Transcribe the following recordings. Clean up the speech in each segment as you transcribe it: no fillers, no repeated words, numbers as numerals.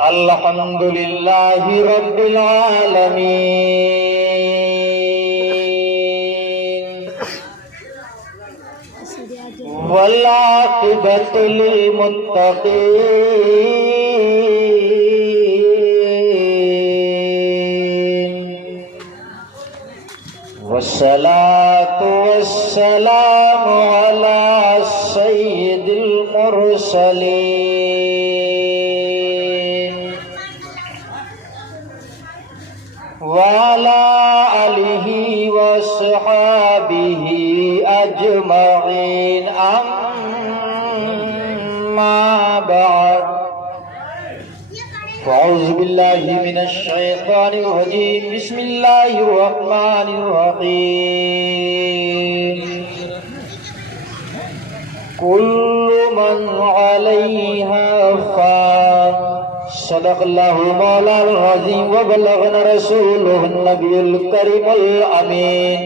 الحمد للہ رب العالمین والعاقبۃ للمتقین والصلاة والسلام علی سید المرسلین وعلى آلہ وصحابہ اجمعین اما بعد فاعوذ باللہ من الشیطان الرجیم بسم اللہ الرحمن الرحیم کل من علیہا فان صدق اللہ مولانا العظیم وبلغنا رسوله النبی الکریم الامین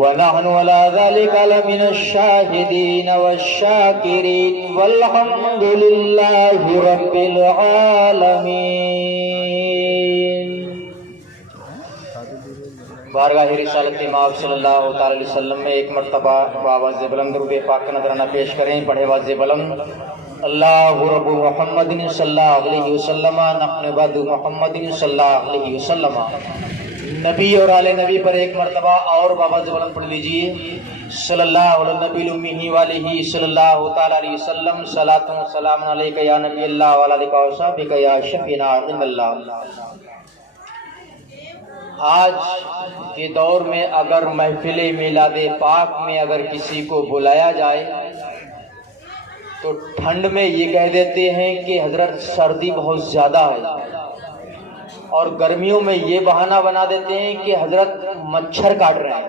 ونحن على ذلك لمن الشاهدين والشاكرين والحمد لله رب العالمين بارگاہ رسالت مآب صلی اللہ تعالی علیہ وسلم میں ایک مرتبہ بآواز بلند درود پاک کا نذرانہ پیش کریں. پڑھے واضح بلند اللہ رب محمد صلی اللہ علیہ وسلم نحن بعد محمد صلی اللہ علیہ وسلم. نبی اور آل نبی پر ایک مرتبہ اور بابا بلند پڑھ لیجئے. صلی اللہ علیہ نبی امی والہ صلی اللہ تعالی علیہ وسلم. صلاۃ و سلام علیک یا نبی اللہ وعلی آلک و صحبک یا شفیعنا عند اللہ. آج کے دور میں اگر محفل میلاد پاک میں اگر کسی کو بلایا جائے تو ٹھنڈ میں یہ کہہ دیتے ہیں کہ حضرت سردی بہت زیادہ ہے، اور گرمیوں میں یہ بہانہ بنا دیتے ہیں کہ حضرت مچھر کاٹ رہے ہیں.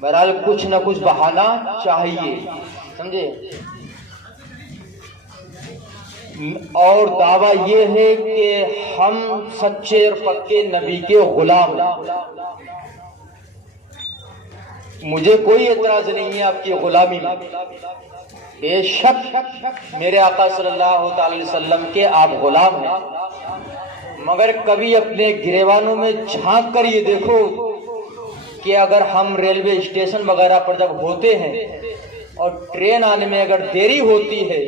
بہرحال کچھ نہ کچھ بہانہ چاہیے، سمجھے. اور دعویٰ یہ ہے کہ ہم سچے اور پکے نبی کے غلام ہیں. مجھے کوئی اعتراض نہیں ہے آپ کی غلامی میں، بے شک میرے آقا صلی اللہ تعالی وسلم کے آپ غلام ہیں. مگر کبھی اپنے گریبانوں میں جھانک کر یہ دیکھو کہ اگر ہم ریلوے اسٹیشن وغیرہ پر جب ہوتے ہیں اور ٹرین آنے میں اگر دیری ہوتی ہے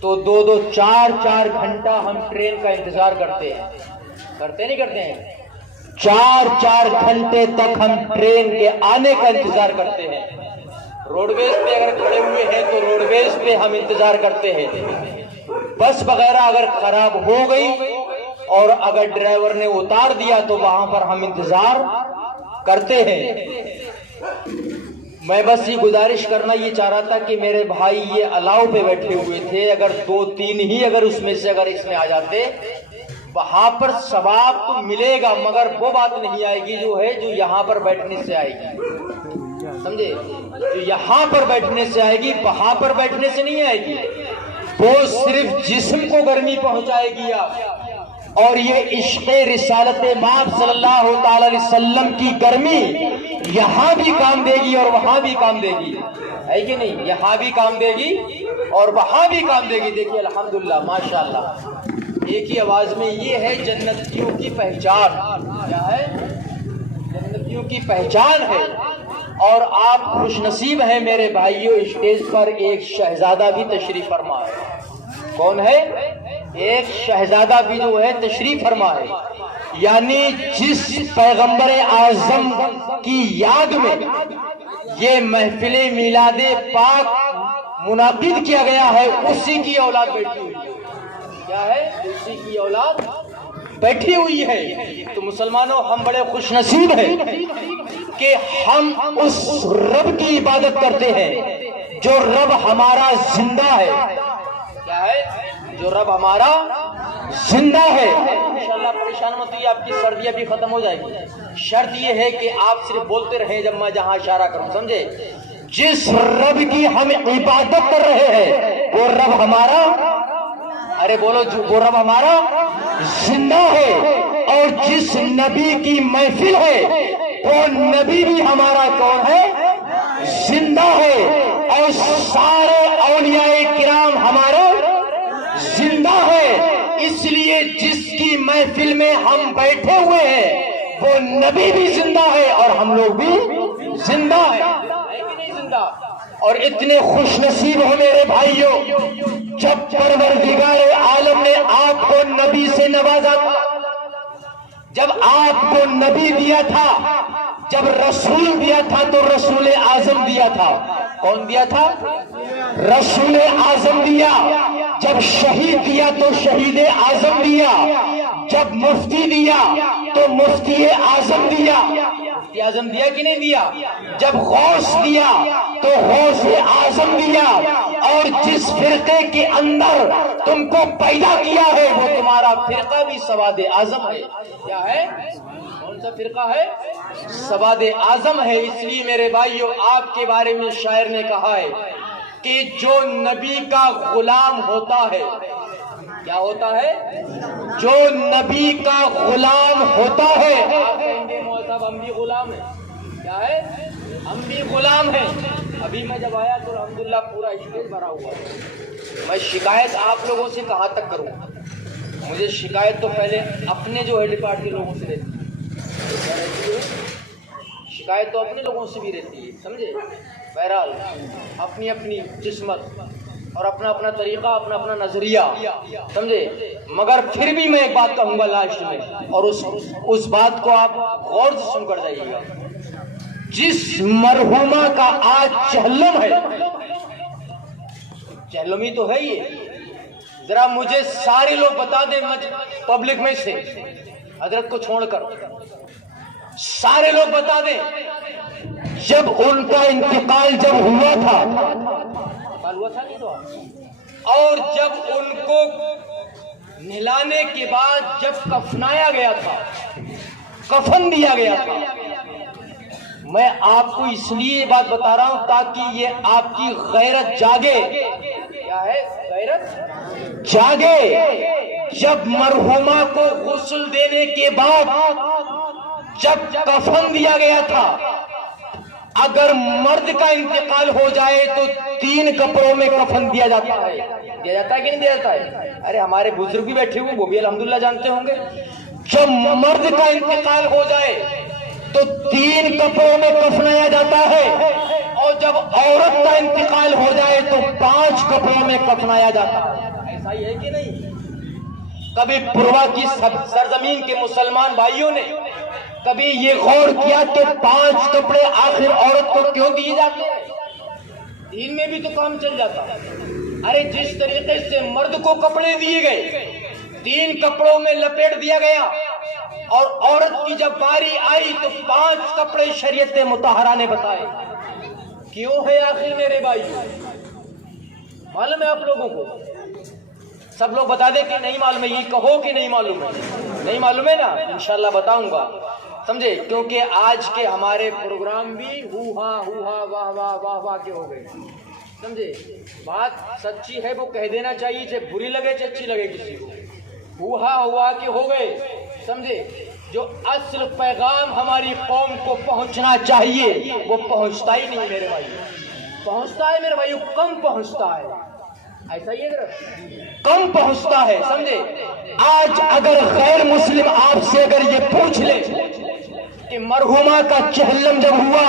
تو 2-4 گھنٹہ ہم ٹرین کا انتظار کرتے ہیں. کرتے ہیں 4 گھنٹے تک ہم ٹرین کے آنے کا انتظار کرتے ہیں. روڈ ویز پہ اگر کھڑے ہوئے ہیں تو روڈ ویز پہ ہم انتظار کرتے ہیں. بس وغیرہ اگر خراب ہو گئی اور اگر ڈرائیور نے اتار دیا تو وہاں پر ہم انتظار کرتے ہیں. میں بس یہ گزارش کرنا یہ چاہ رہا تھا کہ میرے بھائی یہ الاؤ پہ بیٹھے ہوئے تھے، اگر 2-3 ہی اگر اس میں سے اگر اس میں آ جاتے وہاں پر ثواب تو ملے گا، مگر وہ بات نہیں آئے گی جو یہاں پر بیٹھنے سے آئے گی. سمجھے؟ جو یہاں پر بیٹھنے سے آئے گی وہاں پر بیٹھنے سے نہیں آئے گی. وہ صرف جسم کو گرمی پہنچائے گی اور یہ عشق رسالت مآب صلی اللہ تعالی علیہ وسلم کی گرمی یہاں بھی کام دے گی اور وہاں بھی کام دے گی. ہے کہ نہیں؟ یہاں بھی کام دے گی اور وہاں بھی کام دے گی. دیکھیے الحمدللہ ماشاءاللہ ایک ہی آواز میں یہ ہے جنتیوں کی پہچان. کیا ہے؟ جنتیوں کی پہچان ہے. اور آپ خوش نصیب ہیں میرے بھائیوں، اسٹیج پر ایک شہزادہ بھی تشریف فرما ہے. کون ہے؟ ایک شہزادہ بھی جو ہے تشریف فرما ہے. یعنی جس پیغمبر اعظم کی یاد میں یہ محفل میلاد پاک منعقد کیا گیا ہے اسی کی اولاد بیٹھی ہوئی ہے. کیا ہے؟ اسی کی اولاد بیٹھی ہوئی ہے. تو مسلمانوں ہم بڑے خوش نصیب ہیں کہ ہم اس رب کی عبادت کرتے ہیں جو رب ہمارا زندہ ہے. کیا ہے؟ جو رب ہمارا زندہ ہے. انشاءاللہ پریشان مت ہوئیے، آپ کی سردیاں بھی ختم ہو جائے گی. شرط یہ ہے کہ آپ صرف بولتے رہیں جب میں جہاں اشارہ کروں، سمجھے. جس رب کی ہم عبادت کر رہے ہیں وہ رب ہمارا، ارے بولو، وہ رب ہمارا زندہ ہے. اور جس نبی کی محفل ہے وہ نبی بھی ہمارا کون ہے؟ زندہ ہے. اور سارے اولیاء کرام ہمارے زندہ ہے. محفل میں ہم بیٹھے ہوئے ہیں وہ نبی بھی زندہ ہے اور ہم لوگ بھی زندہ ہیں، اور اتنے خوش نصیب ہو میرے بھائیوں جب پروردگار عالم نے آپ کو نبی سے نوازا تھا، جب آپ کو نبی دیا تھا، جب رسول دیا تھا تو رسول اعظم دیا تھا۔ کون دیا تھا؟ رسول اعظم دیا۔ جب شہید دیا تو شہید اعظم دیا، جب مفتی دیا تو مفتی اعظم دیا۔ مفتی اعظم دیا کہ نہیں دیا؟ جب غوث دیا تو غوث اعظم دیا، اور جس فرقے کے اندر تم کو پیدا کیا ہے وہ تمہارا فرقہ بھی سواد اعظم ہے۔ کیا ہے؟ کون سا فرقہ ہے؟ سواد اعظم ہے۔ اس لیے میرے بھائیوں آپ کے بارے میں شاعر نے کہا ہے کہ جو نبی کا غلام ہوتا ہے، کیا ہوتا ہے؟ جو نبی کا غلام ہوتا ہے۔ آپ کہیں گے مولوی صاحب ہم بھی غلام ہیں، کیا ہے؟ ہم بھی غلام ہیں۔ ابھی میں جب آیا تو الحمدللہ پورا اسٹیج بھرا ہوا ہے۔ میں شکایت آپ لوگوں سے کہاں تک کروں؟ مجھے شکایت تو پہلے اپنے جو ہے ڈپارٹ کے لوگوں سے رہتی ہے، شکایت تو اپنے لوگوں سے بھی رہتی ہے، سمجھے؟ بہرحال اپنی اپنی قسمت اور اپنا اپنا طریقہ، اپنا اپنا نظریہ، سمجھے؟ مگر پھر بھی میں ایک بات کہوں گا لاسٹ میں، اور اس بات کو آپ غور سے سن کر جائیے گا۔ جس مرحومہ کا آج چہلم ہے، چہلمی تو ہے یہ، ذرا مجھے سارے لوگ بتا دیں پبلک میں سے، حضرت کو چھوڑ کر سارے لوگ بتا دیں، جب ان کا انتقال جب ہوا تھا نہیں تو، اور جب ان کو نہلانے کے بعد جب کفنایا گیا تھا، کفن دیا گیا تھا، میں آپ کو اس لیے بات بتا رہا ہوں تاکہ یہ آپ کی غیرت جاگے۔ کیا ہے؟ غیرت جاگے۔ جب مرحومہ کو غسل دینے کے بعد جب کفن دیا گیا تھا، اگر مرد کا انتقال ہو جائے تو 3 کپڑوں میں کفن دیا جاتا ہے۔ دیا جاتا ہے کہ نہیں دیا جاتا ہے؟ ارے ہمارے بزرگ بھی بیٹھے ہوئے وہ بھی الحمدللہ جانتے ہوں گے، جب مرد کا انتقال ہو جائے تو 3 کپڑوں میں کفنایا جاتا ہے، اور جب عورت کا انتقال ہو جائے تو 5 کپڑوں میں کفنایا جاتا ہے۔ ایسا ہی ہے کہ نہیں؟ کبھی پوروا کی سرزمین کے مسلمان بھائیوں نے کبھی یہ غور کیا کہ 5 کپڑے آخر عورت کو کیوں دیے جاتے ہیں؟ دین میں بھی تو کام چل جاتا۔ ارے جس طریقے سے مرد کو کپڑے دیے گئے، 3 کپڑوں میں لپیٹ دیا گیا، اور عورت کی جب باری آئی تو 5 کپڑے شریعت مطہرہ نے بتائے۔ کیوں ہے آخر میرے بھائی؟ معلوم ہے آپ لوگوں کو؟ سب لوگ بتا دیں کہ نہیں معلوم ہے، یہ کہو کہ نہیں معلوم ہے۔ نہیں معلوم ہے نا؟ انشاءاللہ بتاؤں گا، سمجھے؟ کیونکہ آج کے ہمارے پروگرام بھی ہو ہا واہ واہ واہ واہ کے ہو گئے، سمجھے؟ بات سچی ہے وہ کہہ دینا چاہیے، چاہے بری لگے چاہے اچھی لگے کسی کو۔ ہو ہا ہوا کے ہو گئے، سمجھے؟ جو اصل پیغام ہماری قوم کو پہنچنا چاہیے وہ پہنچتا ہی نہیں میرے بھائی، پہنچتا ہے میرے بھائی کم پہنچتا ہے۔ ایسا ہی ہے، کم پہنچتا ہے، سمجھے؟ آج اگر غیر مسلم آپ سے اگر یہ پوچھ لے کہ مرحومہ کا چہلم جب ہوا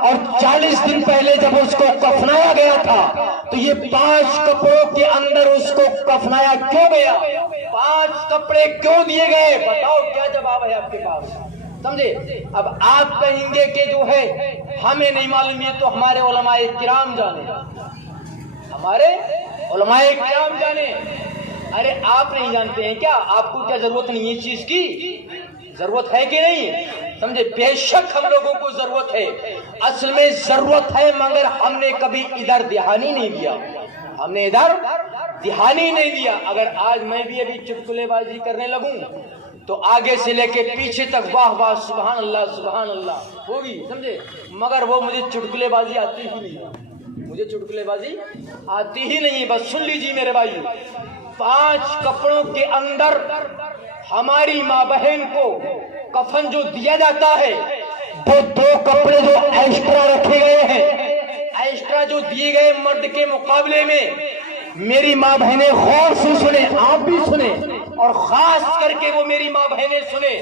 اور 40 دن پہلے جب اس کو کفنایا گیا تھا تو یہ 5 کپڑوں کے اندر اس کو کفنایا کیوں گیا، 5 کپڑے کیوں دیے گئے، بتاؤ کیا جواب ہے آپ کے پاس؟ سمجھے؟ اب آپ کہیں گے کہ جو ہے ہمیں نہیں معلوم، یہ تو ہمارے علماء کرام جانے، ہمارے علماء کرام جانے۔ ارے آپ نہیں جانتے ہیں کیا؟ آپ کو کیا ضرورت نہیں ہے چیز کی؟ ضرورت ہے کہ نہیں؟ سمجھے؟ بے شک ہم لوگوں کو ضرورت ہے، اصل میں ضرورت ہے، مگر ہم نے کبھی ادھر دھیان ہی نہیں دیا، ہم نے ادھر دھیان ہی نہیں دیا۔ اگر آج میں بھی ابھی چٹکلے بازی کرنے لگوں تو آگے سے لے کے پیچھے تک واہ واہ سبحان اللہ ہوگی، سمجھے؟ مگر وہ مجھے چٹکلے بازی آتی ہی نہیں، مجھے چٹکلے بازی آتی ہی نہیں۔ بس سن لیجیے میرے بھائی، 5 کپڑوں کے اندر ہماری ماں بہن کو کفن جو دیا جاتا ہے وہ 2 کپڑے جو ایکسٹرا رکھے گئے ہیں، ایکسٹرا جو دیے گئے مرد کے مقابلے میں، میری ماں بہنیں غور سے سنیں، آپ بھی سنیں، اور خاص کر کے وہ میری ماں بہنیں سنے،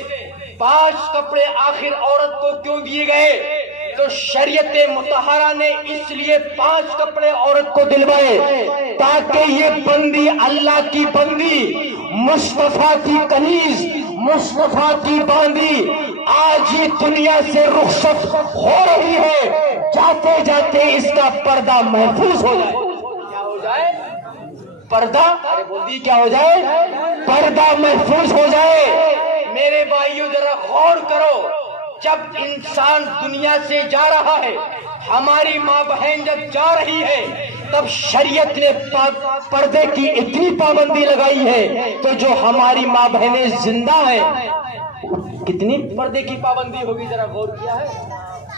5 کپڑے آخر عورت کو کیوں دیے گئے؟ تو شریعت مطہرہ نے اس لیے 5 کپڑے عورت کو دلوائے تاکہ یہ بندی، اللہ کی بندی، مصطفیٰ کی کنیز، مصطفیٰ کی باندی آج یہ دنیا سے رخصت ہو رہی ہے، جاتے جاتے اس کا پردہ محفوظ ہو جائے۔ کیا ہو جائے؟ پردہ، ارے بولتی کیا ہو جائے؟ پردہ محفوظ ہو جائے۔ میرے بھائیوں ذرا غور کرو، جب انسان دنیا سے جا رہا ہے، ہماری ماں بہن جب جا رہی ہے، تب شریعت نے پردے کی اتنی پابندی لگائی ہے، تو جو ہماری ماں بہنیں زندہ ہیں کتنی پردے کی پابندی ہوگی، ذرا غور کیا ہے؟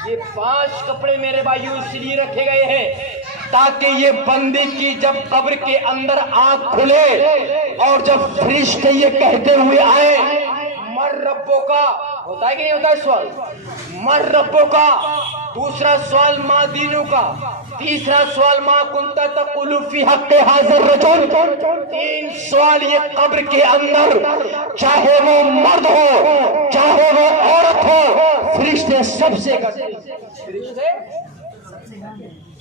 یہ 5 کپڑے میرے بھائیوں اس لیے رکھے گئے ہیں تاکہ یہ بندی کی جب قبر کے اندر آنکھ کھلے اور جب فرشتے یہ کہتے ہوئے آئے مر ربوں کا، ہوتا ہے کہ نہیں ہوتا ہے سوال؟ مر ربوں کا، دوسرا سوال ماں دینوں کا، تیسرا سوال ماں کنتا تقول فی حق حاضر رجل، 3 سوال یہ قبر کے اندر، چاہے وہ مرد ہو چاہے وہ عورت ہو، فرشتے سب سے کرتے ہیں۔ فرشتے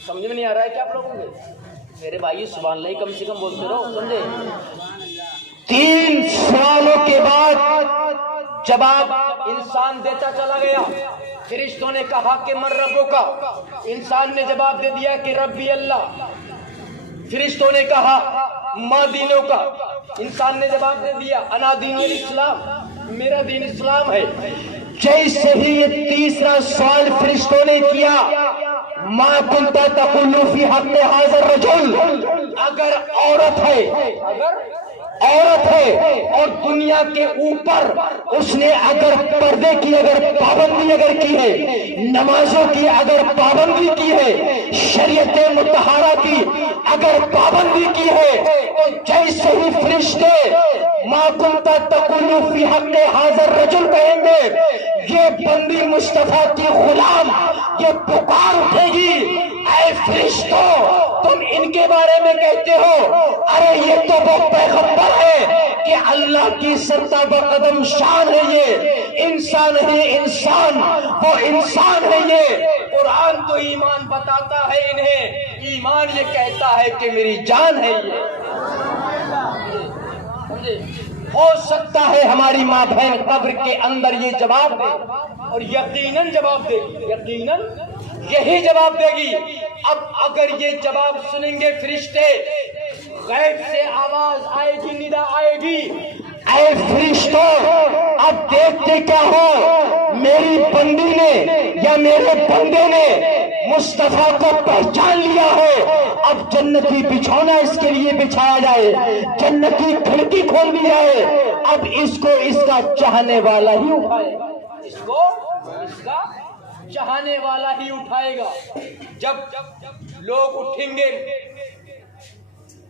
سمجھ میں نہیں آ رہا ہے کیا آپ لوگوں کو؟ میرے بھائی سبحان اللہ کم سے کم بولتے رہو، سمجھے؟ 3 سوالوں کے بعد جواب انسان دیتا چلا گیا۔ فرشتوں نے کہا کہ من ربوں کا، انسان نے جواب دے دیا کہ ربی اللہ۔ فرشتوں نے کہا ماں دینوں کا، انسان نے جواب دے دیا انا دین الاسلام، میرا دین اسلام ہے۔ جیسے ہی یہ تیسرا سوال فرشتوں نے کیا ما کنت تقول فی حق حاضر رجل، اگر عورت ہے اور دنیا کے اوپر اس نے اگر پردے کی اگر پابندی اگر کی ہے، نمازوں کی اگر پابندی کی ہے، شریعت مطہرہ کی اگر پابندی کی ہے، تو جیسے ہی فرشتے ما کنت تقول فی حق حاضر رجل کہیں گے، یہ بندی مصطفیٰ کی غلام یہ پکار اٹھے گی، اے فرشتوں تم ان کے بارے میں کہتے ہو، ارے یہ تو وہ پیغمبر ہے کہ اللہ کی سرتا بقدم شان ہے، یہ انسان ہے، انسان وہ انسان ہے، یہ قرآن تو ایمان بتاتا ہے انہیں، ایمان یہ کہتا ہے کہ میری جان ہے یہ۔ ہو سکتا ہے ہماری ماں بہن قبر کے اندر یہ جواب دے، اور یقیناً جواب دے گی، یقیناً یہی جواب دے گی۔ اب اگر یہ جواب سنیں گے فرشتے، غیب سے آواز آئے گی، ندا آئے گی، اے فرشتوں اب دیکھتے کیا ہو، میری بندی نے یا میرے بندے نے مصطفیٰ کو پہچان لیا ہے، اب جنتی بچھونا اس کے لیے بچھایا جائے، جنتی کھڑکی کھول دی جائے، اب اس کو اس کا چاہنے والا ہی اٹھائے گا، اس کو اس کا چاہنے والا ہی اٹھائے گا۔ جب لوگ اٹھیں گے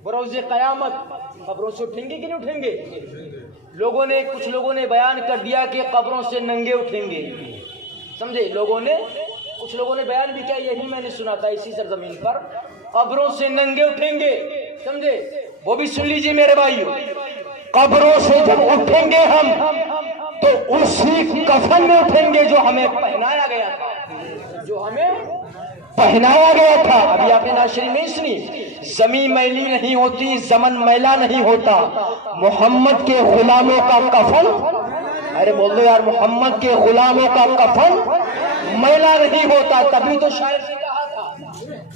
بروز قیامت، قبروں سے اٹھیں گے کہ نہیں اٹھیں گے؟ کچھ لوگوں نے بیان کر دیا کہ قبروں سے ننگے اٹھیں گے، سمجھے؟ کچھ لوگوں نے بیان بھی کیا، یہی میں نے سنا تھا اسی سرزمین پر، قبروں سے ننگے اٹھیں گے، سمجھے؟ وہ بھی سن لیجئے میرے بھائیو، قبروں سے جب اٹھیں گے ہم تو اسی کفن میں اٹھیں گے جو ہمیں پہنایا گیا تھا، جو ہمیں پہنایا گیا تھا۔ ابھی آپ نے ناشری میں سنی، زمین میلی نہیں ہوتی، زمن میلا نہیں ہوتا، محمد کے غلاموں کا کفن، ارے بول دو یار، محمد کے غلاموں کا کفن میلا نہیں ہوتا۔ تبھی تو شاعر سے کہا تھا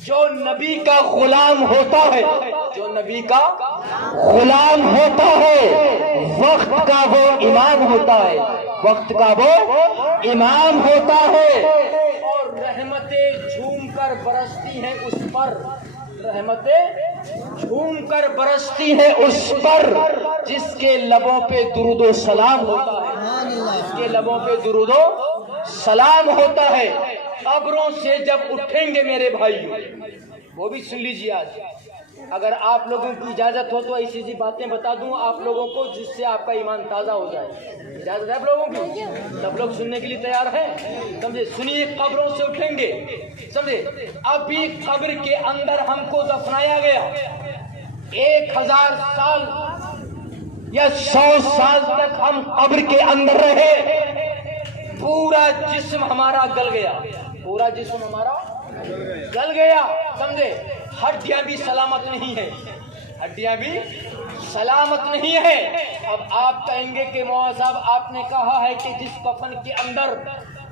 جو نبی کا غلام ہوتا ہے، جو نبی کا غلام ہوتا ہے وقت کا وہ امام ہوتا ہے، وقت کا وہ امام ہوتا ہے، اور رحمتیں جھوم کر برستی ہیں اس پر، رحمتیں جھوم کر برستی ہیں اس پر جس کے لبوں پہ درود و سلام ہوتا ہے، جس کے لبوں پہ درود و سلام ہوتا ہے۔ قبروں سے جب اٹھیں گے میرے بھائی، وہ بھی سن لیجیے آج، اگر آپ لوگوں کی اجازت ہو تو ایسی سی باتیں بتا دوں آپ لوگوں کو جس سے آپ کا ایمان تازہ ہو جائے، اجازت ہے آپ لوگوں کی؟ سب لوگ سننے کے لیے تیار ہیں؟ سمجھے؟ سنیے، قبروں سے اٹھیں گے، سمجھے؟ ابھی قبر کے اندر ہم کو دفنایا گیا، 1000 سال یا 100 سال تک ہم قبر کے اندر رہے، پورا جسم ہمارا گل گیا، پورا جسم ہمارا گل گیا، سمجھے؟ ہڈیاں بھی سلامت نہیں ہے، ہڈیاں بھی سلامت نہیں ہے۔ اب آپ کہیں گے کہ مولانا صاحب آپ نے کہا ہے کہ جس کفن کے اندر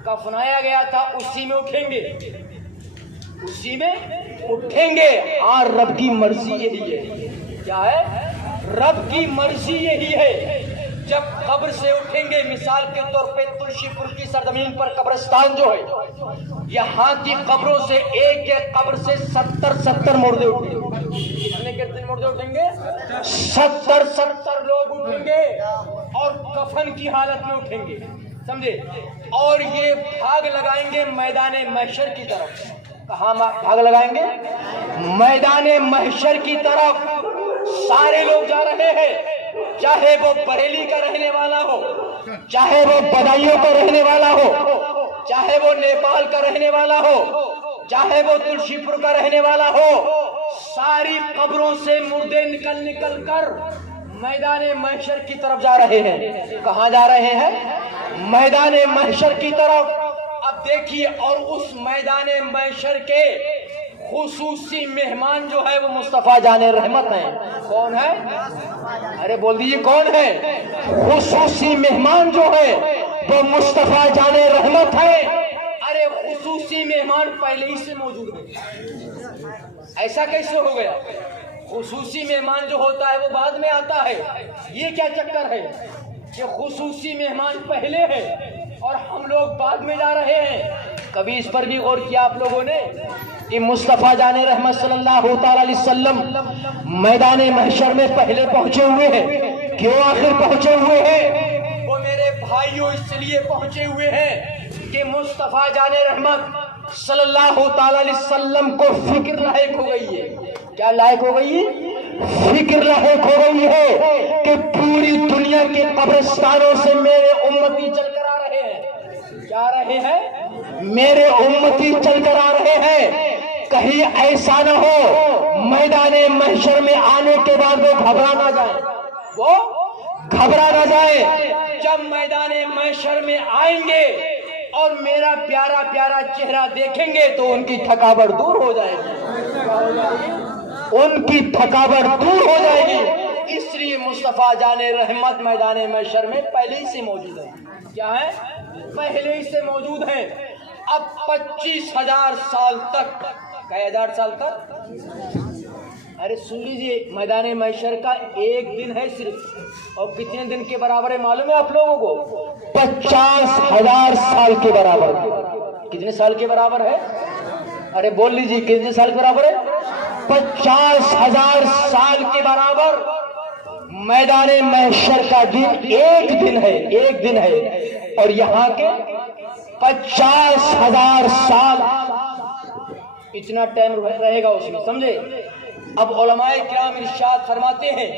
کفنایا گیا تھا اسی میں اٹھیں گے، اسی میں اٹھیں گے۔ ہاں، رب کی مرضی یہی ہے۔ کیا ہے؟ رب کی مرضی یہی ہے۔ جب قبر سے اٹھیں گے، مثال کے طور پہ تلسی پور کی سرزمین پر قبرستان جو ہے، یہاں کی قبروں سے ایک ایک قبر سے 70 مردے اٹھیں گے۔ کتنے مردے اٹھیں گے؟ 70 لوگ اٹھیں گے اور کفن کی حالت میں اٹھیں گے، سمجھے؟ اور یہ بھاگ لگائیں گے میدان محشر کی طرف۔ کہاں بھاگ لگائیں گے؟ میدان محشر کی طرف۔ سارے لوگ جا رہے ہیں، چاہے وہ بریلی کا رہنے والا ہو، چاہے وہ بدایوں کا رہنے والا ہو، چاہے وہ نیپال کا رہنے والا ہو، چاہے وہ تلسی پور کا رہنے والا ہو، ساری قبروں سے مردے نکل نکل کر میدان محشر کی طرف جا رہے ہیں۔ کہاں جا رہے ہیں؟ میدان محشر کی طرف۔ اب دیکھیے، اور اس میدان محشر کے خصوصی مہمان جو ہے وہ مصطفیٰ جان رحمت ہیں۔ کون ہے؟ ارے بول دیجیے کون ہے؟ خصوصی مہمان جو ہے وہ مصطفیٰ جان رحمت ہے۔ ارے خصوصی مہمان پہلے ہی سے موجود ہے، ایسا کیسے ہو گیا؟ خصوصی مہمان جو ہوتا ہے وہ بعد میں آتا ہے، یہ کیا چکر ہے کہ خصوصی مہمان پہلے ہے اور ہم لوگ بعد میں جا رہے ہیں؟ کبھی اس پر بھی غور کیا آپ لوگوں نے کہ مصطفیٰ جان رحمت صلی اللہ تعالی علیہ وسلم میدان محشر میں پہلے پہنچے ہوئے ہیں؟ کیوں آخر پہنچے ہوئے ہیں؟ وہ میرے بھائیوں اس لیے پہنچے ہوئے ہیں کہ مصطفیٰ جان رحمت صلی اللہ تعالی علیہ وسلم کو فکر لاحق ہو گئی ہے۔ کیا لاحق ہو گئی؟ فکر لاحق ہو گئی ہے کہ پوری دنیا کے قبرستانوں سے میرے امتی چل کر آ رہے ہیں۔ کیا آ رہے ہیں؟ میرے امتی چل کر آ رہے ہیں۔ کہیں ایسا نہ ہو میدان محشر میں آنے کے بعد وہ گھبرا نہ جائیں، وہ گھبرا نہ جائیں۔ جب میدان محشر میں آئیں گے اور میرا پیارا پیارا چہرہ دیکھیں گے تو ان کی تھکاوٹ دور ہو جائے گی، ان کی تھکاوٹ دور ہو جائے گی۔ اس لیے مصطفیٰ جان رحمت میدان محشر میں پہلے ہی سے موجود ہے۔ کیا ہے؟ پہلے ہی سے موجود ہیں۔ اب 25,000 سال تک، کئی ہزار سال تک؟ ارے سن لیجیے، میدان محشر کا ایک دن ہے صرف، اور کتنے دن کے برابر ہے معلوم ہے آپ لوگوں کو؟ 50,000 سال کے برابر۔ کتنے سال کے برابر ہے؟ ارے بول لیجیے کتنے سال کے برابر ہے؟ 50,000 سال کے برابر میدان محشر کا دن ایک دن ہے، ایک دن ہے، اور یہاں کے 50,000 سال، اتنا ٹائم رہے گا اس میں، سمجھے؟ اب علماء کرام ارشاد فرماتے ہیں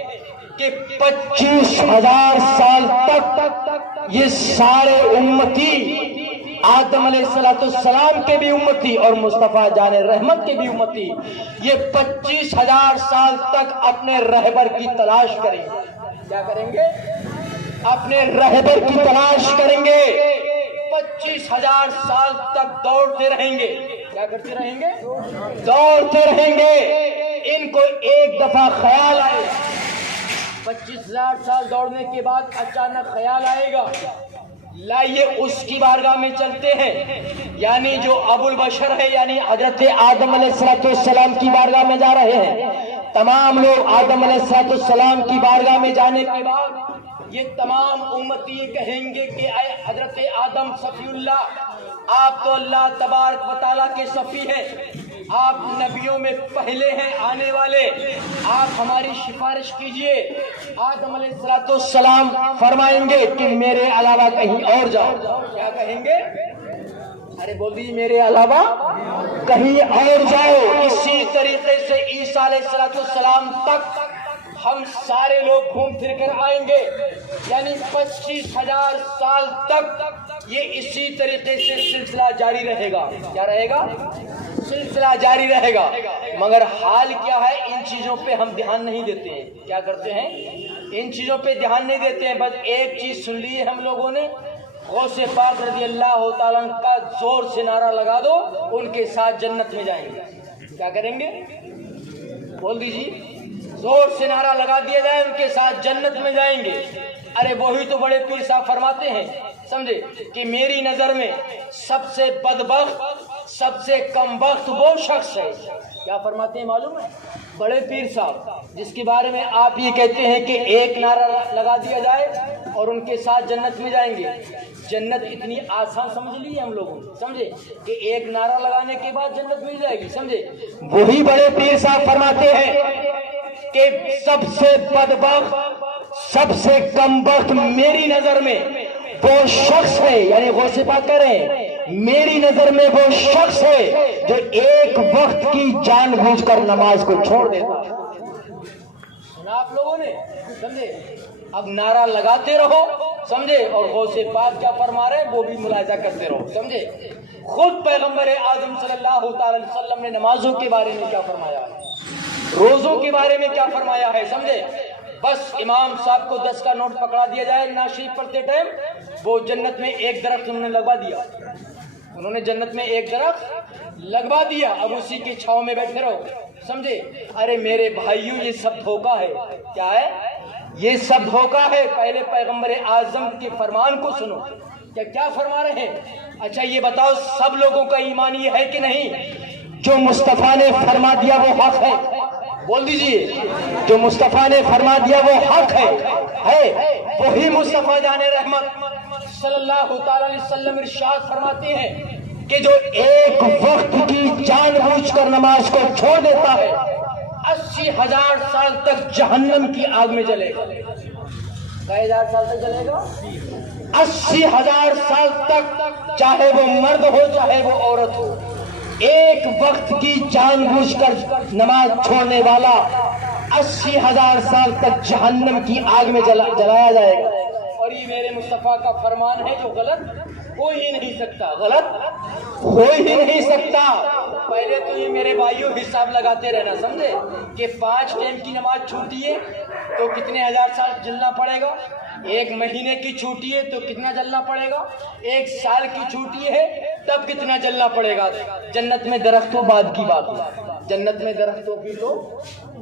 کہ 25,000 سال تک یہ سارے امتی، آدم علیہ السلام کے بھی امتی اور مصطفیٰ جان رحمت کے بھی امتی، یہ 25,000 سال تک اپنے رہبر کی تلاش کریں گے۔ کیا کریں گے؟ اپنے رہبر کی تلاش کریں گے۔ 25,000 سال تک دوڑتے رہیں گے۔ کیا کرتے رہیں گے؟ دوڑتے رہیں گے۔ ان کو ایک دفعہ خیال آئے، 25,000 سال دوڑنے کے بعد اچانک خیال آئے گا، لائیے اس کی بارگاہ میں چلتے ہیں، یعنی جو ابو البشر ہے، یعنی حضرت آدم علیہ السلام کی بارگاہ میں جا رہے ہیں۔ تمام لوگ آدم علیہ السلام کی بارگاہ میں جانے کے بعد یہ تمام امتی یہ کہیں گے کہ اے حضرت آدم صفی اللہ، آپ تو اللہ تبارک و تعالیٰ کے صفی ہیں، آپ نبیوں میں پہلے ہیں آنے والے، آپ ہماری سفارش کیجئے۔ آدم علیہ السلام فرمائیں گے کہ میرے علاوہ کہیں اور جاؤ۔ کیا کہیں گے؟ ارے بول دیجیے میرے علاوہ کہیں اور جاؤ۔ اسی طریقے سے عیسیٰ علیہ السلام تک ہم سارے لوگ گھوم پھر کر آئیں گے، یعنی 25,000 سال تک یہ اسی طریقے سے سلسلہ جاری رہے گا۔ کیا رہے گا؟ سلسلہ جاری رہے گا۔ مگر حال کیا ہے، ان چیزوں پہ ہم دھیان نہیں دیتے ہیں۔ کیا کرتے ہیں؟ ان چیزوں پہ دھیان نہیں دیتے ہیں. بس ایک چیز سن لی ہے ہم لوگوں نے, غوث پاک رضی اللہ تعالیٰ کا زور سے نعرہ لگا دو, ان کے ساتھ جنت میں جائیں گے. کیا کریں گے؟ بول دیجیے. زور سے نعرہ لگا دیا جائے, ان کے ساتھ جنت میں جائیں گے. ارے وہی تو بڑے پیر صاحب فرماتے ہیں, سمجھے, کہ میری نظر میں سب سے بدبخت, سب سے کم بخت وہ شخص ہے. کیا فرماتے ہیں معلوم ہے؟ بڑے پیر صاحب, جس کے بارے میں آپ یہ کہتے ہیں کہ ایک نعرہ لگا دیا جائے اور ان کے ساتھ جنت میں جائیں گے. جنت اتنی آسان سمجھ لی ہے ہم لوگوں نے, سمجھے, کہ ایک نعرہ لگانے کے بعد جنت مل جائے گی, سمجھے. وہی بڑے پیر صاحب فرماتے ہیں کہ سب سے بدبخت, سب سے کم بخت میری نظر میں وہ شخص ہے, یعنی غوث پاک کہہ رہے ہیں میری نظر میں وہ شخص ہے جو ایک وقت کی جان بوجھ کر نماز کو چھوڑ دیتا ہے. سنا آپ لوگوں نے, سمجھے. اب نعرہ لگاتے رہو, سمجھے, اور غوث پاک کیا فرما رہے ہیں وہ بھی ملاحظہ کرتے رہو, سمجھے. خود پیغمبر اعظم صلی اللہ تعالی وسلم نے نمازوں کے بارے میں کیا فرمایا ہے, روزوں کے بارے میں کیا فرمایا ہے, سمجھے. بس امام صاحب کو 10 کا نوٹ پکڑا دیا جائے نعت شریف پڑھتے ٹائم, وہ جنت میں ایک درخت انہوں نے لگوا دیا, انہوں نے جنت میں ایک درخت لگوا دیا. اب اسی کی چھاؤں میں بیٹھے رہو, سمجھے. ارے میرے بھائیوں, یہ سب دھوکہ ہے. کیا ہے یہ؟ سب دھوکہ ہے. پہلے پیغمبر اعظم کے فرمان کو سنو, کیا فرما رہے ہیں. اچھا یہ بتاؤ, سب لوگوں کا ایمان یہ ہے کہ نہیں جو مصطفیٰ نے فرما دیا وہ حق ہے؟ بول دیجئے. جو مصطفیٰ نے فرما دیا وہ حق ہے. وہی مصطفیٰ جان رحمت صلی اللہ تعالی علیہ وسلم ارشاد فرماتے ہیں کہ جو ایک وقت کی جان بوجھ کر نماز کو چھوڑ دیتا ہے 80,000 سال تک جہنم کی آگ میں جلے گا. کئی ہزار سال تک جلے گا؟ 80,000 سال تک, چاہے وہ مرد ہو چاہے وہ عورت ہو. ایک وقت کی جان بوجھ کر نماز چھوڑنے والا 80,000 سال تک جہنم کی آگ میں جلایا جائے گا. اور یہ میرے مصطفیٰ کا فرمان ہے جو غلط ہو ہی نہیں سکتا, غلط ہو ہی نہیں سکتا. پہلے تو یہ میرے بھائیوں حساب لگاتے رہنا, سمجھے, کہ 5 ٹائم کی نماز چھوٹی ہے تو کتنے ہزار سال جلنا پڑے گا. 1 مہینے کی چھوٹی ہے تو کتنا جلنا پڑے گا. 1 سال کی چھوٹی ہے تب کتنا جلنا پڑے گا. جنت میں درختوں بعد کی بات ہے, جنت میں درختوں کی تو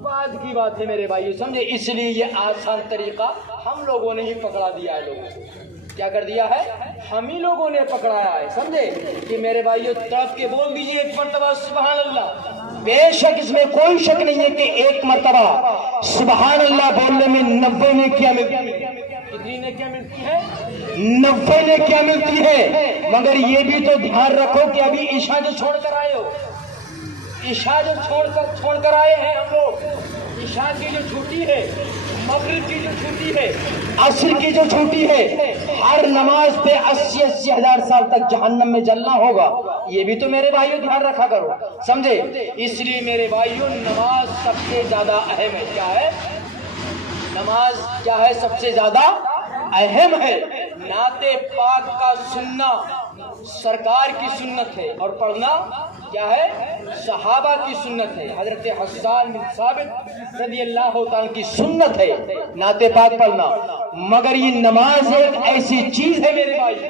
بعد کی بات ہے میرے بھائیو, سمجھے. اس لیے یہ آسان طریقہ ہم لوگوں نے ہی پکڑا دیا ہے. لوگوں کو کیا کر دیا ہے, ہم ہی لوگوں نے پکڑایا ہے, سمجھے. کہ میرے بھائیو تڑپ کے بول دیجئے ایک مرتبہ سبحان اللہ. بے شک اس میں کوئی شک نہیں ہے کہ ایک مرتبہ سبحان اللہ بولنے میں 90 نے کیا ملتی ہے. کتنی نے کیا ملتی ہے؟ 90 نے کیا ملتی ہے. مگر یہ بھی تو دھیان رکھو کہ ابھی عشاء جو چھوڑ کر آئے ہو, عشاء جو چھوڑ کر آئے ہیں ہم لوگ, عشاء کی جو چھوٹی ہے, مغرب کی جو چھوٹی ہے, عصر کی جو چھوٹی ہے, ہر نماز پہ 80 ہزار سال تک جہنم میں جلنا ہوگا. یہ بھی تو میرے بھائیوں دھیان رکھا کرو, سمجھے. اس لیے میرے بھائیوں نماز سب سے زیادہ اہم ہے. کیا ہے نماز؟ کیا ہے سب سے زیادہ اہم ہے. نعت پاک کا سننا سرکار کی سنت ہے, اور پڑھنا کیا ہے صحابہ کی سنت ہے. حضرت حسان بن ثابت رضی اللہ تعالیٰ کی سنت ہے نعت پاک پڑھنا. مگر یہ نماز ایک ایسی چیز ہے میرے بھائی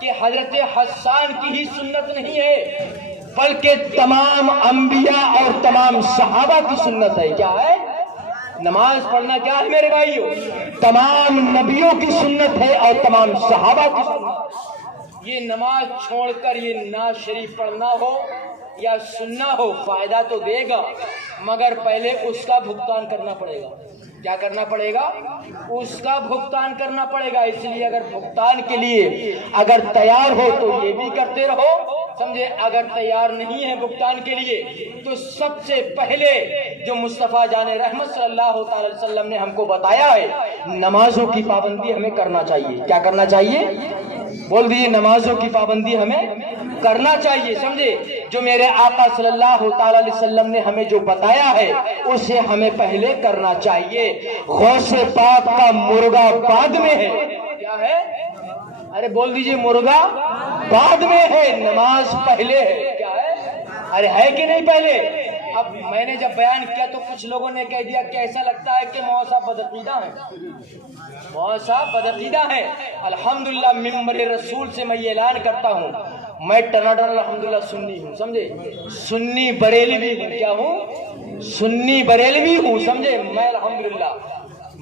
کہ حضرت حسان کی ہی سنت نہیں ہے, بلکہ تمام انبیاء اور تمام صحابہ کی سنت ہے. کیا ہے نماز پڑھنا؟ کیا ہے میرے بھائیو؟ تمام نبیوں کی سنت ہے اور تمام صحابہ کی سنت. یہ نماز چھوڑ کر یہ نعت شریف پڑھنا ہو یا سننا ہو فائدہ تو دے گا, مگر پہلے اس کا بھگتان کرنا پڑے گا. کیا کرنا پڑے گا؟ اس کا بھگتان کرنا پڑے گا. اس لیے اگر بھگتان کے لیے اگر تیار ہو تو یہ بھی کرتے رہو, سمجھے. اگر تیار نہیں ہے بھگتان کے لیے تو سب سے پہلے جو مصطفیٰ جان رحمت صلی اللہ تعالی وسلم نے ہم کو بتایا ہے, نمازوں کی پابندی ہمیں کرنا چاہیے. کیا کرنا چاہیے؟ بول دیجیے. نمازوں کی پابندی ہمیں کرنا چاہیے, سمجھے. جو میرے آقا صلی اللہ تعالی علیہ وسلم نے ہمیں جو بتایا ہے اسے ہمیں پہلے کرنا چاہیے. غوث پاک کا مرغا بعد میں ہے. کیا ہے؟ ارے بول دیجئے. مرغا بعد میں ہے, نماز پہلے ہے. کیا ہے؟ ارے ہے کہ نہیں پہلے؟ اب میں نے جب بیان کیا تو کچھ لوگوں نے کہہ دیا کہ ایسا لگتا ہے کہ مولانا صاحب بدعقیدہ ہیں، مولانا صاحب بدعقیدہ ہیں۔ الحمدللہ ممبر رسول سے میں یہ اعلان کرتا ہوں، میں ٹناٹن الحمدللہ سنی ہوں، سمجھے، سنی بریلوی ہوں، کیا ہوں؟ سنی بریلوی ہوں، سمجھے، میں الحمدللہ،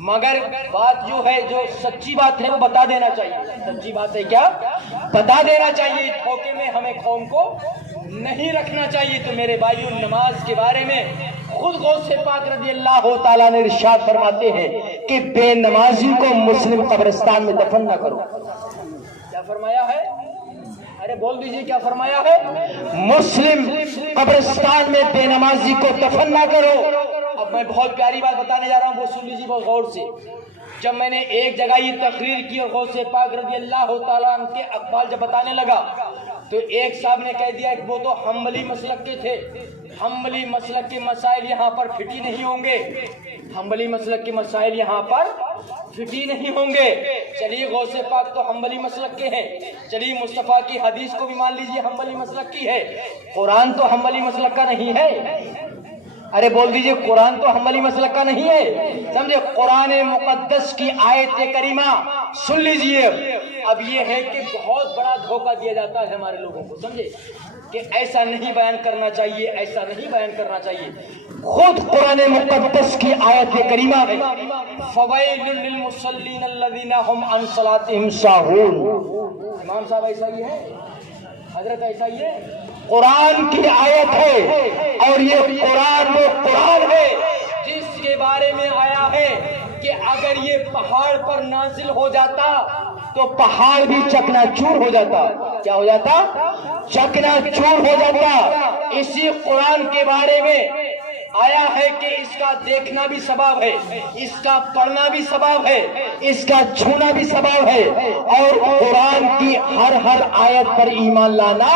مگر بات جو ہے، جو سچی بات ہے وہ بتا دینا چاہیے۔ سچی بات ہے کیا؟ بتا دینا چاہیے، دھوکے میں ہمیں قوم کو نہیں رکھنا چاہیے۔ تو میرے بھائیوں، نماز کے بارے میں خود غوث پاک رضی اللہ تعالیٰ نے ارشاد فرماتے ہیں کہ بے نمازی کو مسلم قبرستان میں دفن نہ کرو۔ کیا فرمایا ہے؟ ارے بول دیجئے، کیا فرمایا ہے؟ مسلم قبرستان میں بے نمازی کو دفن نہ کرو۔ اب میں بہت پیاری بات بتانے جا رہا ہوں، وہ سن لیجیے بہت غور سے۔ جب میں نے ایک جگہ یہ تقریر کی اور غوث پاک رضی اللہ تعالیٰ عنہ کے اقوال جب بتانے لگا تو ایک صاحب نے کہہ دیا کہ وہ تو حنبلی مسلک کے تھے، حنبلی مسلک کے مسائل یہاں پر فٹی نہیں ہوں گے، حنبلی مسلک کے مسائل یہاں پر فٹی نہیں ہوں گے۔ چلیے، غوث پاک تو حنبلی مسلک کے ہیں، چلیے مصطفیٰ کی حدیث کو بھی مان لیجیے حنبلی مسلک کی ہے، قرآن تو حنبلی مسلک کا نہیں ہے۔ ارے بول دیجئے، قرآن تو حنبلی مسلک کا نہیں ہے، سمجھے۔ قرآن مقدس کی آیت کریمہ سن لیجئے۔ اب یہ ہے کہ بہت بڑا دھوکہ دیا جاتا ہے ہمارے لوگوں کو، سمجھے، کہ ایسا نہیں بیان کرنا چاہیے، ایسا نہیں بیان کرنا چاہیے۔ خود قرآن مقدس کی آیت کریمہ ہے، فویل للمصلین الذین هم عن صلاتهم ساہون۔ امام صاحب ایسا ہی ہے، حضرت ایسا ہی ہے، قرآن کی آیت ہے، اور یہ قرآن وہ قرآن ہے جس کے بارے میں آیا ہے کہ اگر یہ پہاڑ پر نازل ہو جاتا تو پہاڑ بھی چکنا چور ہو جاتا۔ کیا ہو جاتا؟ چکنا چور ہو جاتا۔ اسی قرآن کے بارے میں آیا ہے کہ اس کا دیکھنا بھی ثواب ہے، اس کا پڑھنا بھی ثواب ہے، اس کا چھونا بھی ثواب ہے، اور قرآن کی ہر آیت پر ایمان لانا،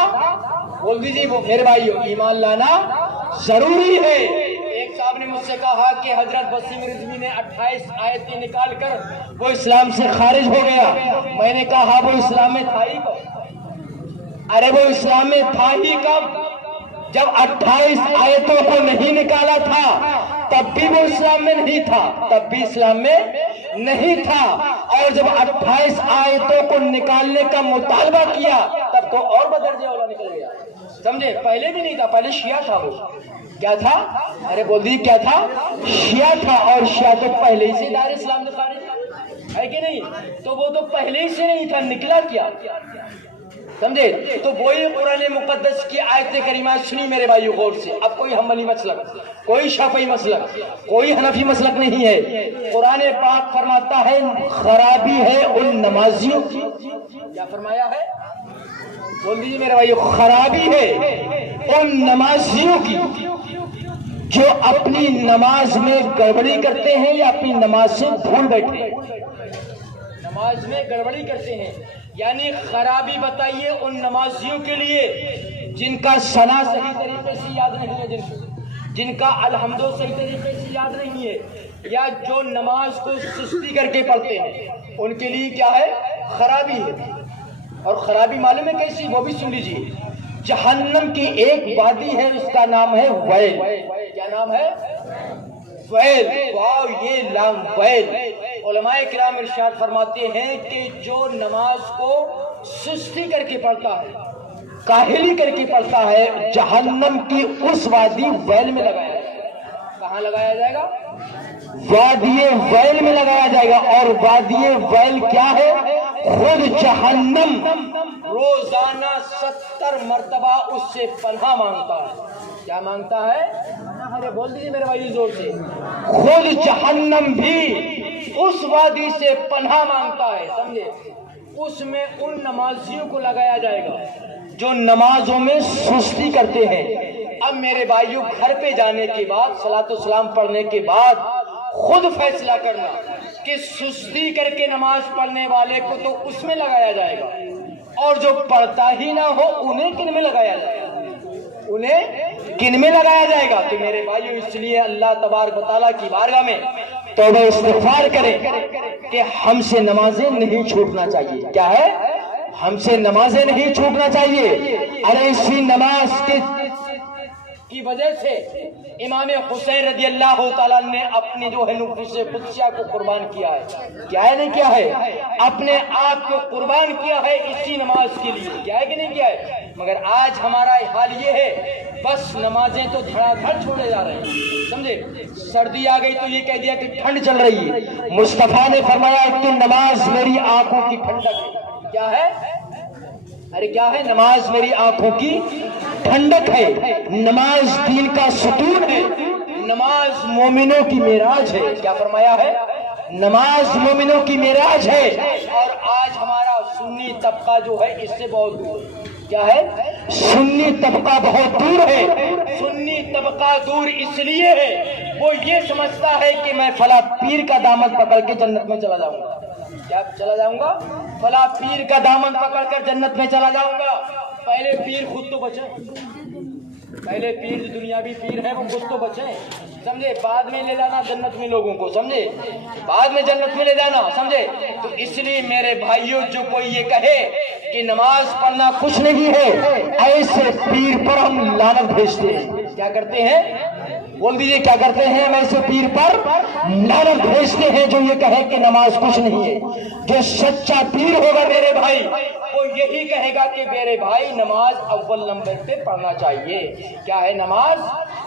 بول دیجیے میرے بھائیو، ایمان لانا ضروری ہے۔ ایک صاحب نے مجھ سے کہا کہ حضرت وسیم رضوی نے 28 آیتیں نکال کر وہ اسلام سے خارج ہو گیا۔ میں نے کہا وہ اسلام میں تھا ہی کب؟ ارے وہ اسلام میں تھا ہی کب؟ جب 28 آیتوں کو نہیں نکالا تھا تب بھی وہ اسلام میں نہیں تھا، تب بھی اسلام میں نہیں تھا، اور جب 28 آیتوں کو نکالنے کا مطالبہ کیا تب تو اور بدرجہ اولا نکل گیا، سمجھے۔ پہلے بھی نہیں تھا، پہلے شیعہ تھا۔ وہ کیا تھا؟ ارے بول دی، کیا تھا؟ شیعہ تھا، اور شیعہ تو پہلے ہی سے دار اسلام سے خارج ہے کہ نہیں؟ تو وہ تو پہلے ہی سے نہیں تھا، نکلا کیا، سمجھے۔ تو وہی قرآن مقدس کی آیت کریمہ سنی میرے بھائیو غور سے۔ اب کوئی حنبلی مسلک، کوئی شافعی مسلک، کوئی حنفی مسلک نہیں ہے۔ قرآن پاک فرماتا ہے خرابی ہے ان نمازیوں کی۔ کیا فرمایا ہے؟ بول دیجیے میرے بھائیو، خرابی ہے ان نمازیوں کی جو اپنی نماز میں گڑبڑی کرتے ہیں یا اپنی نماز سے بھول بیٹھے ہیں، نماز میں گڑبڑی کرتے ہیں۔ یعنی خرابی بتائیے ان نمازیوں کے لیے جن کا ثنا صحیح طریقے سے یاد نہیں ہے، جن کا الحمدو صحیح طریقے سے یاد نہیں ہے، یا جو نماز کو سستی کر کے پڑھتے ہیں، ان کے لیے کیا ہے؟ خرابی ہے۔ اور خرابی معلوم ہے کیسی؟ وہ بھی سن لیجیے۔ جہنم کی ایک وادی ہے، اس کا نام ہے ویل۔ کیا نام ہے؟ ویل۔ واو، یہ لام ویل۔ علماء کرام ارشاد فرماتے ہیں کہ جو نماز کو سستی کر کے پڑھتا ہے، کاہلی کر کے پڑھتا ہے، جہنم کی اس وادی ویل میں لگایا جائے گا۔ کہاں لگایا جائے گا؟ وادی ویل میں لگایا جائے گا۔ اور وادی ویل کیا ہے؟ خود جہنم روزانہ 70 مرتبہ اس سے پناہ مانگتا ہے۔ کیا مانگتا ہے؟ ارے بول دیجیے میرے بھائی زور سے۔ خود جہنم بھی اس وادی سے پناہ مانگتا ہے، سمجھے۔ اس میں ان نمازیوں کو لگایا جائے گا جو نمازوں میں سستی کرتے ہیں۔ اب میرے بھائیوں، گھر پہ جانے کے بعد، صلاۃ و سلام پڑھنے کے بعد خود فیصلہ کرنا کہ سستی کر کے نماز پڑھنے والے کو تو اس میں لگایا جائے گا، اور جو پڑھتا ہی نہ ہو انہیں کن میں لگایا جائے گا؟ انہیں کن میں لگایا جائے گا؟ تو میرے بھائیو، اس لیے اللہ تبارک و تعالیٰ کی بارگاہ میں توبہ استغفار کریں کہ ہم سے نمازیں نہیں چھوٹنا چاہیے۔ کیا ہے؟ ہم سے نمازیں نہیں چھوٹنا چاہیے۔ ارے اسی نماز کی وجہ سے امام حسین رضی اللہ تعالیٰ نے اپنی جو ہے نفس قدسیہ کو قربان کیا ہے. کیا ہے نہیں کیا ہے؟ اپنے آپ کو قربان کیا ہے اسی نماز کے لیے. کیا ہے کہ نہیں کیا ہے؟ مگر آج ہمارا حال یہ ہے بس نمازیں تو دھڑا دھڑ چھوڑے جا رہے ہیں. سمجھے؟ سردی آ گئی تو یہ کہہ دیا کہ ٹھنڈ چل رہی ہے. مصطفیٰ نے فرمایا کہ نماز میری آنکھوں کی ٹھنڈک ہے. کیا ہے؟ ارے کیا ہے؟ نماز میری آنکھوں کی ٹھنڈک ہے، نماز دین کا ستون ہے، نماز مومنوں کی معراج ہے. کیا فرمایا ہے؟ نماز مومنوں کی معراج ہے. اور آج ہمارا سنی طبقہ جو ہے اس سے بہت دور ہے. کیا ہے؟ سنی طبقہ بہت دور ہے. سنی طبقہ دور اس لیے ہے وہ یہ سمجھتا ہے کہ میں فلاں پیر کا دامن پکڑ کے جنت میں چلا جاؤں گا. کیا چلا جاؤں گا؟ فلاں پیر کا دامن پکڑ کر جنت میں چلا جاؤں گا. پہلے پیر خود تو بچیں، پہلے پیر جو دنیاوی پیر ہیں وہ خود تو بچیں. سمجھے؟ بعد میں لے جانا جنت میں لوگوں کو. سمجھے؟ بعد میں جنت میں لے جانا. سمجھے؟ تو اس لیے میرے بھائیوں جو کوئی یہ کہے کہ نماز پڑھنا کچھ نہیں ہے، ایسے پیر پر ہم لعنت بھیجتے ہیں. کیا کرتے ہیں؟ بول دیجیے کیا کرتے ہیں؟ ہم ایسے پیر پر لعنت بھیجتے ہیں جو یہ کہے کہ نماز کچھ نہیں ہے. جو سچا پیر ہوگا میرے بھائی وہ یہی کہے گا کہ میرے بھائی نماز اول نمبر پہ پڑھنا چاہیے. کیا ہے؟ نماز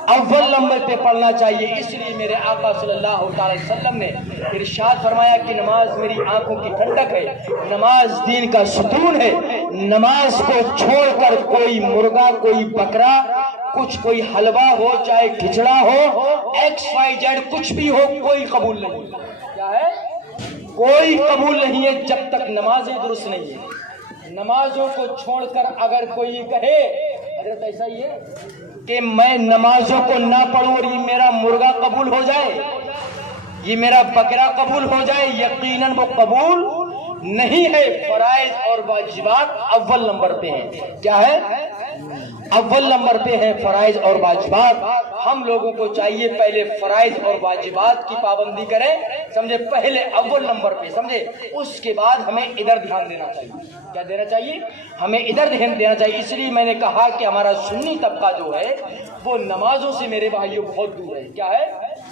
اول نمبر پہ پڑھنا چاہیے. اس لیے میرے آقا صلی اللہ تعالی وسلم نے ارشاد فرمایا کہ نماز میری آنکھوں کی ٹھنڈک ہے، نماز دین کا ستون ہے. نماز کو چھوڑ کر کوئی مرغا، کوئی بکرا، کچھ کوئی حلوہ ہو، چاہے کھچڑا ہو، ایکس وائی زیڈ کچھ بھی ہو، کوئی قبول نہیں. کیا ہے؟ کوئی قبول نہیں ہے جب تک نمازیں درست نہیں ہے. نمازوں کو چھوڑ کر اگر کوئی کہے حضرت ایسا ہی ہے کہ میں نمازوں کو نہ پڑھوں اور یہ میرا مرغا قبول ہو جائے، یہ میرا بکرا قبول ہو جائے، یقیناً وہ قبول نہیں ہے. فرائض اور واجبات اول نمبر پہ ہیں. کیا ہے؟ اول نمبر پہ ہیں فرائض اور واجبات. ہم لوگوں کو چاہیے پہلے فرائض اور واجبات کی پابندی کریں. سمجھے؟ پہلے اول نمبر پہ. سمجھے؟ اس کے بعد ہمیں ادھر دھیان دینا چاہیے. کیا دینا چاہیے؟ ہمیں ادھر دھیان دینا چاہیے. اس لیے میں نے کہا کہ ہمارا سنی طبقہ جو ہے وہ نمازوں سے میرے بھائیوں بہت دور ہے. کیا ہے؟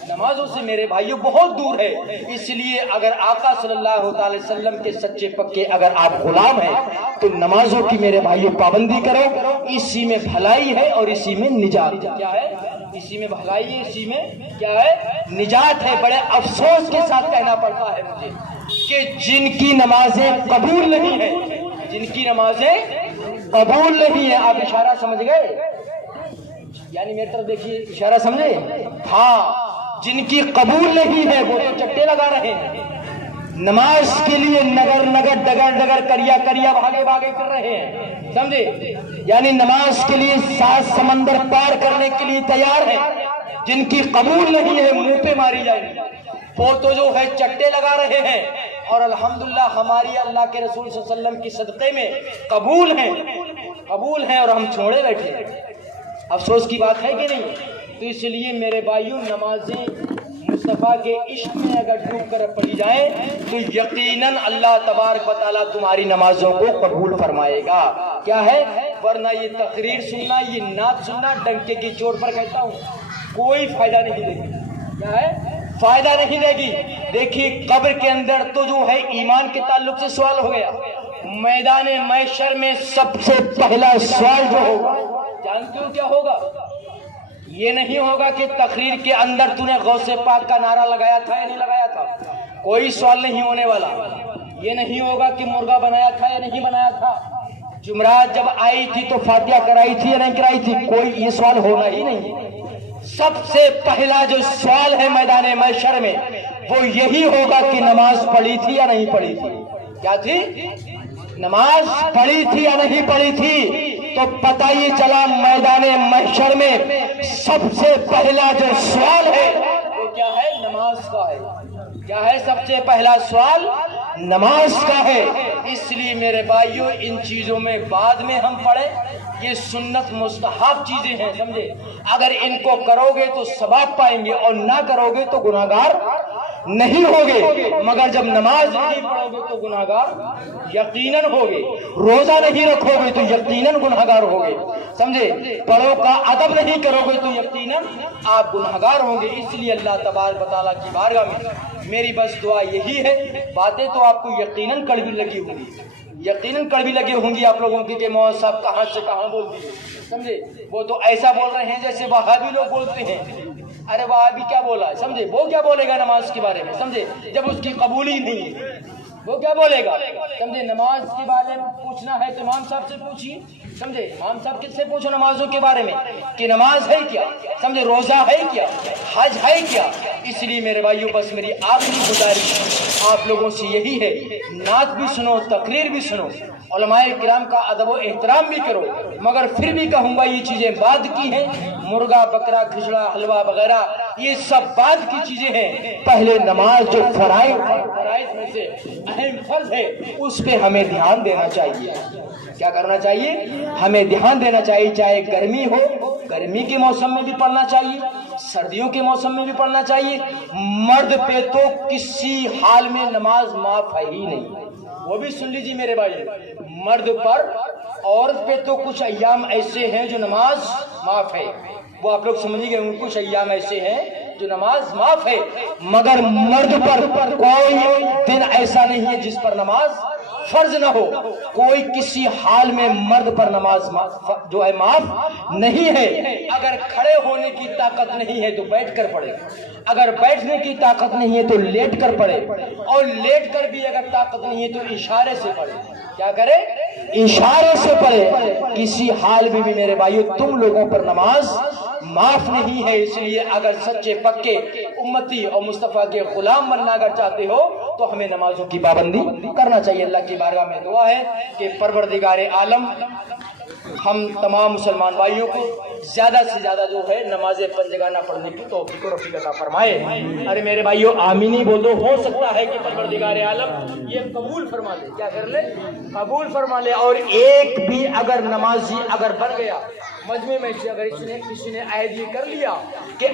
نمازوں سے میرے بھائیوں بہت دور ہے. اس لیے اگر آقا صلی اللہ تعالی وسلم کے سچے پکے اگر آپ غلام ہیں تو نمازوں کی میرے بھائیوں پابندی کرو. اسی میں بھلائی ہے اور اسی میں نجات. کیا ہے؟ اسی میں بھلائی ہے، اسی میں کیا ہے؟ نجات ہے. بڑے افسوس کے ساتھ کہنا پڑتا ہے مجھے کہ جن کی نمازیں قبول نہیں ہیں، جن کی نمازیں قبول نہیں ہیں. آپ اشارہ سمجھ گئے؟ یعنی میری طرف دیکھیے، اشارہ سمجھے؟ ہاں، جن کی قبول نہیں ہے وہ تو چٹے لگا رہے ہیں. نماز کے لیے نگر نگر ڈگر ڈگر کریا کریا بھاگے بھاگے کر رہے ہیں. سمجھے؟ یعنی نماز کے لیے 7 سمندر پار کرنے کے لیے تیار ہیں. جن کی قبول نہیں ہے منہ پہ ماری جائے گی. وہ تو جو ہے چٹے لگا رہے ہیں. اور الحمدللہ ہماری اللہ کے رسول صلی اللہ علیہ وسلم کی صدقے میں قبول ہیں، قبول ہیں اور ہم چھوڑے بیٹھے ہیں. افسوس کی بات ہے کہ نہیں؟ تو اس لیے میرے بھائیوں نمازیں مصطفیٰ کے عشق میں اگر ڈوب کر پڑھی جائیں تو یقیناً اللہ تبارک و تعالیٰ تمہاری نمازوں کو قبول فرمائے گا. کیا ہے؟ ورنہ یہ تقریر سننا، یہ نعت سننا ڈنکے کی چوٹ پر کہتا ہوں کوئی فائدہ نہیں دے گی. کیا ہے؟ فائدہ نہیں دے گی. دیکھیے قبر کے اندر تو جو ہے ایمان کے تعلق سے سوال ہو گیا. میدان محشر میں سب سے پہلا سوال جو ہوگا جانتے ہو کیا ہوگا؟ یہ نہیں ہوگا کہ تقریر کے اندر تو نے غوث پاک کا نعرہ لگایا تھا یا نہیں لگایا تھا. کوئی سوال نہیں ہونے والا. یہ نہیں ہوگا کہ مرغا بنایا تھا یا نہیں بنایا تھا. جمعرات جب آئی تھی تو فاتحہ کرائی تھی یا نہیں کرائی تھی. کوئی یہ سوال ہونا ہی نہیں. سب سے پہلا جو سوال ہے میدان محشر میں وہ یہی ہوگا کہ نماز پڑھی تھی یا نہیں پڑھی تھی. کیا تھی؟ نماز پڑھی تھی یا نہیں پڑھی تھی. تو پتہ یہ چلا میدان محشر میں سب سے پہلا جو سوال ہے وہ کیا ہے؟ نماز کا ہے. کیا ہے؟ سب سے پہلا سوال نماز کا ہے. اس لیے میرے بھائیوں ان چیزوں میں بعد میں ہم پڑھیں. یہ سنت مستحب چیزیں ہیں. سمجھے؟ اگر ان کو کرو گے تو ثواب پائیں گے اور نہ کرو گے تو گناہگار نہیں ہوگے، مگر جب نماز نہیں پڑھو گے تو گناہگار یقیناً ہوگے، روزہ نہیں رکھو گے تو یقیناً گناہگار ہوگے، سمجھے؟ پڑھو کا ادب نہیں کرو گے تو یقیناً آپ گناہگار ہوں گے۔ اس لیے اللہ تبارک و تعالیٰ کی بارگاہ میں میری بس دعا یہی ہے، باتیں تو آپ کو یقیناً کڑوی لگی ہوں گی، یقیناً کڑوی لگی ہوں گی آپ لوگوں کی کہ مولوی صاحب کہاں سے کہاں بول دیے، سمجھے؟ وہ تو ایسا بول رہے ہیں جیسے وہابی لوگ بولتے ہیں۔ ارے وہابی کیا بولا ہے، سمجھے؟ وہ کیا بولے گا نماز کے بارے میں، سمجھے؟ جب اس کی قبولی نہیں ہے وہ کیا بولے گا، سمجھے؟ نماز کے بارے میں پوچھنا ہے تو امام صاحب سے پوچھیے، سمجھے؟ امام صاحب کس سے پوچھو نمازوں کے بارے میں کہ نماز ہے کیا، سمجھے؟ روزہ ہے کیا، حج ہے کیا؟ اس لیے میرے بھائیوں بس میری آخری گزارش آپ لوگوں سے یہی ہے، نعت بھی سنو، تقریر بھی سنو، علماء کرام کا ادب و احترام بھی کرو، مگر پھر بھی کہوں گا یہ چیزیں بعد کی ہیں، مرغا بکرا کھچڑا حلوہ وغیرہ یہ سب بعد کی چیزیں ہیں، پہلے نماز جو فرائض میں سے اہم فرض ہے اس پہ ہمیں دھیان دینا چاہیے۔ کیا کرنا چاہیے؟ ہمیں دھیان دینا چاہیے، چاہے گرمی ہو، گرمی کے موسم میں بھی پڑھنا چاہیے، سردیوں کے موسم میں بھی پڑھنا چاہیے۔ مرد پہ تو کسی حال میں نماز معاف ہے ہی نہیں، وہ بھی سن لیجیے میرے بھائی، مرد پر، عورت پہ تو کچھ ایام ایسے ہیں جو نماز معاف ہے، وہ آپ لوگ سمجھ گئے، ان کچھ ایام ایسے ہیں جو نماز معاف ہے، مگر مرد پر کوئی دن ایسا نہیں ہے جس پر نماز فرض نہ ہو، کوئی کسی حال میں مرد پر نماز جو ہے معاف نہیں ہے۔ اگر کھڑے ہونے کی طاقت نہیں ہے تو بیٹھ کر پڑھے، اگر بیٹھنے کی طاقت نہیں ہے تو لیٹ کر پڑھے، اور لیٹ کر بھی اگر طاقت نہیں ہے تو اشارے سے پڑھے۔ کیا کرے؟ اشارے سے پڑھے۔ کسی حال میں بھی میرے بھائیو تم لوگوں پر نماز معاف نہیں ہے۔ اس لیے اگر سچے پکے امتی اور مصطفیٰ کے غلام بننا اگر چاہتے ہو تو ہمیں نمازوں کی پابندی کرنا چاہیے۔ اللہ کی بارگاہ میں دعا ہے کہ پروردگار عالم ہم تمام مسلمان بھائیوں کو زیادہ سے زیادہ جو ہے نماز پنجگانہ پڑھنے کی توفیق و رفیق عطا فرمائے۔ ارے میرے بھائیوں آمین ہی بول دو، ہو سکتا ہے کہ پروردگار عالم یہ قبول فرما لے، کیا کر لے؟ قبول فرما لے۔ اور ایک بھی اگر نمازی اگر بن گیا مجمع میں سے، اگر کسی نے عہد یہ کر لیا کہ